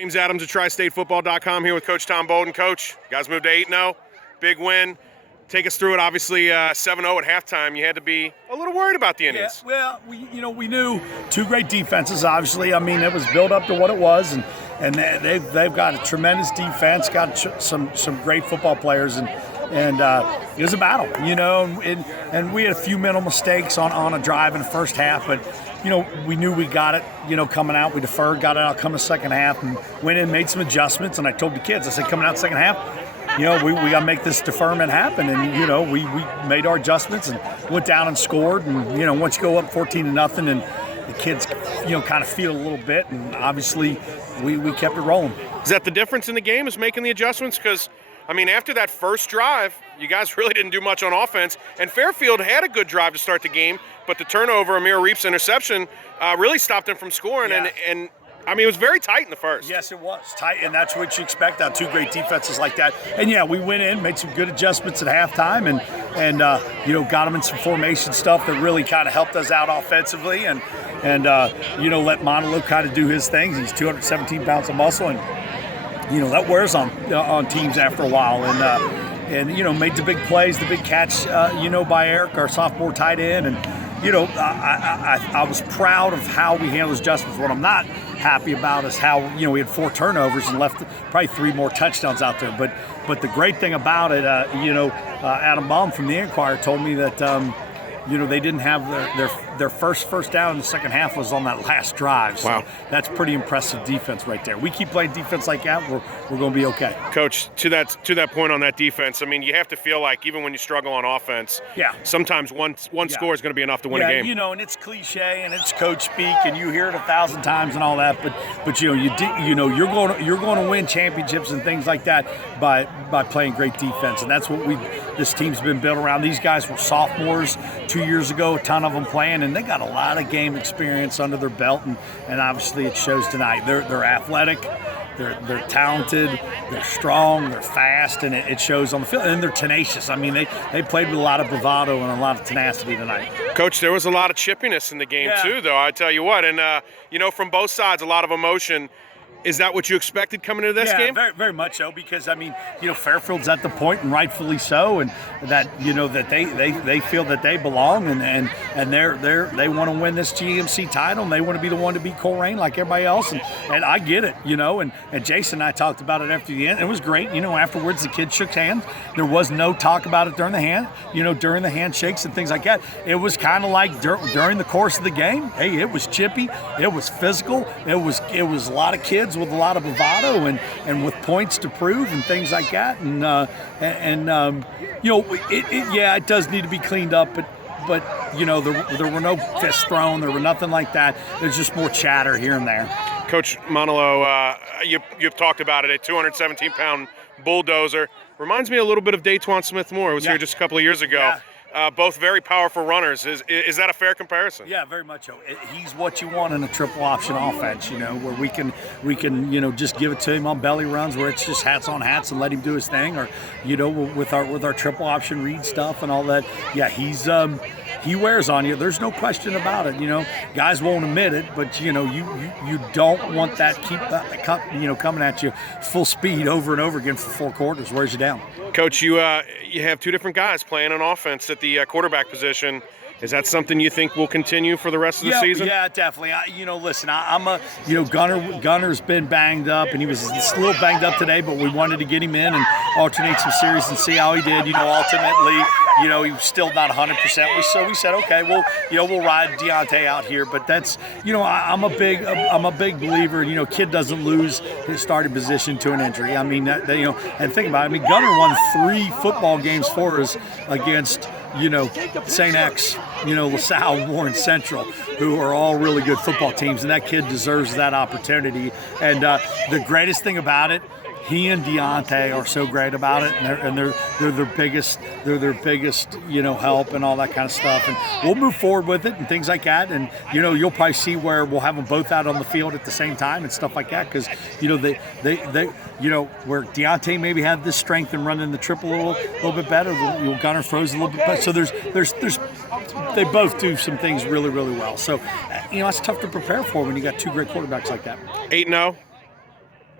James Adams at TriStateFootball.com here with Coach Tom Bolden. Coach, you guys moved to 8-0, big win. Take us through it. Obviously, 7-0 at halftime. You had to be a little worried about the Indians. Yeah, well, we knew two great defenses. Obviously, I mean, it was built up to what it was, and they've got a tremendous defense, got some great football players, and it was a battle, and we had a few mental mistakes on a drive in the first half, but we knew we got it, coming out. We deferred, got it out, come the second half, and went in, made some adjustments. And I told the kids, I said, coming out the second half, we got to make this deferment happen. And, we made our adjustments and went down and scored. And, once you go up 14-0, and the kids, kind of feel a little bit. And obviously, we kept it rolling. Is that the difference in the game, is making the adjustments? Because, after that first drive, you guys really didn't do much on offense. And Fairfield had a good drive to start the game, but the turnover, Amir Reep's interception, really stopped them from scoring. Yeah. And it was very tight in the first. Yes, it was tight, and that's what you expect out of two great defenses like that. And yeah, we went in, made some good adjustments at halftime, and got them in some formation stuff that really kind of helped us out offensively, and let Manolo kind of do his things. He's 217 pounds of muscle, and that wears on teams after a while, and made the big plays, the big catch, by Eric, our sophomore tight end, and I was proud of how we handled those adjustments. What I'm not happy about is how we had 4 turnovers and left probably 3 more touchdowns out there. But the great thing about it, Adam Baum from the Inquirer told me that they didn't have their first down in the second half was on that last drive. So wow, that's pretty impressive defense right there. We keep playing defense like that, we're going to be okay. Coach, to that point on that defense, you have to feel like even when you struggle on offense, sometimes one score is going to be enough to win a game. And it's cliche and it's coach speak and you hear it 1,000 times and all that, but you're going to win championships and things like that by playing great defense, and that's what this team's been built around. These guys were sophomores 2 years ago, a ton of them playing, and they got a lot of game experience under their belt, and obviously it shows tonight. They're athletic, they're talented, they're strong, they're fast, and it shows on the field, and they're tenacious. They played with a lot of bravado and a lot of tenacity tonight. Coach, there was a lot of chippiness in the game too, though, I tell you what, and from both sides, a lot of emotion. Is that what you expected coming into this game? Yeah, very much so, because Fairfield's at the point, and rightfully so, and that that they feel that they belong, and they want to win this GMC title, and they want to be the one to beat Colerain like everybody else, and I get it, and Jason and I talked about it after the end. It was great, afterwards the kids shook hands. There was no talk about it during the handshakes and things like that. It was kind of like during the course of the game. Hey, it was chippy, it was physical, it was a lot of kids with a lot of bravado and with points to prove and things like that, it does need to be cleaned up, but there were no fists thrown, there were nothing like that. There's just more chatter here and there. Coach Manolo, you've talked about it, a 217-pound bulldozer. Reminds me a little bit of Datewan Smith-Moore, who was here just a couple of years ago. Yeah. Both very powerful runners. Is that a fair comparison? Yeah, very much so. He's what you want in a triple option offense, where we can just give it to him on belly runs where it's just hats on hats and let him do his thing, or with our triple option read stuff and all that. Yeah, he wears on you. There's no question about it. Guys won't admit it, but you don't want that coming at you full speed over and over again for 4 quarters. Wears you down. Coach, you have 2 different guys playing on offense at the quarterback position. Is that something you think will continue for the rest of the season? Yeah, definitely. Gunner's been banged up, and he was a little banged up today, but we wanted to get him in and alternate some series and see how he did. Ultimately, he was still not 100%. So we said, okay, we'll ride Deontay out here. But that's, I'm a big believer. Kid doesn't lose his starting position to an injury. And think about it. Gunner won 3 football games for us against St. X, LaSalle, Warren Central, who are all really good football teams, and that kid deserves that opportunity. And the greatest thing about it, he and Deontay are so great about it, and they're their biggest help and all that kind of stuff. And we'll move forward with it and things like that. And you'll probably see where we'll have them both out on the field at the same time and stuff like that, because they where Deontay maybe had this strength and running the triple a little bit better, Gunner throws a little bit better. So there's they both do some things really, really well. So it's tough to prepare for when you got 2 great quarterbacks like that. 8-0.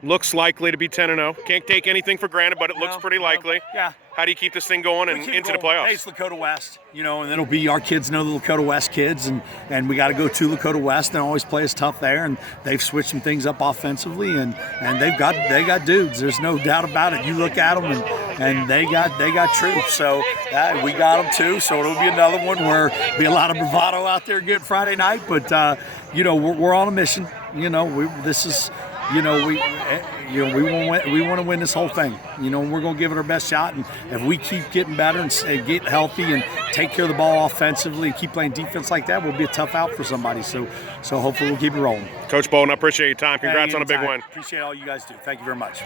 looks likely to be 10-0. Can't take anything for granted, but it looks pretty likely. Yeah. How do you keep this thing going and into the playoffs? Hey, it's Lakota West, and it'll be our kids know the Lakota West kids, and we got to go to Lakota West and always play us tough there. And they've switched some things up offensively, and they got dudes. There's no doubt about it. You look at them, and they got troops. So we got them too. So it'll be another one where there'll be a lot of bravado out there getting Friday night. But we're on a mission. We want to win this whole thing. We're going to give it our best shot, and if we keep getting better and get healthy and take care of the ball offensively and keep playing defense like that, we'll be a tough out for somebody. So hopefully we'll keep it rolling. Coach Bolden, I appreciate your time. Congrats on a big win. Appreciate all you guys do. Thank you very much.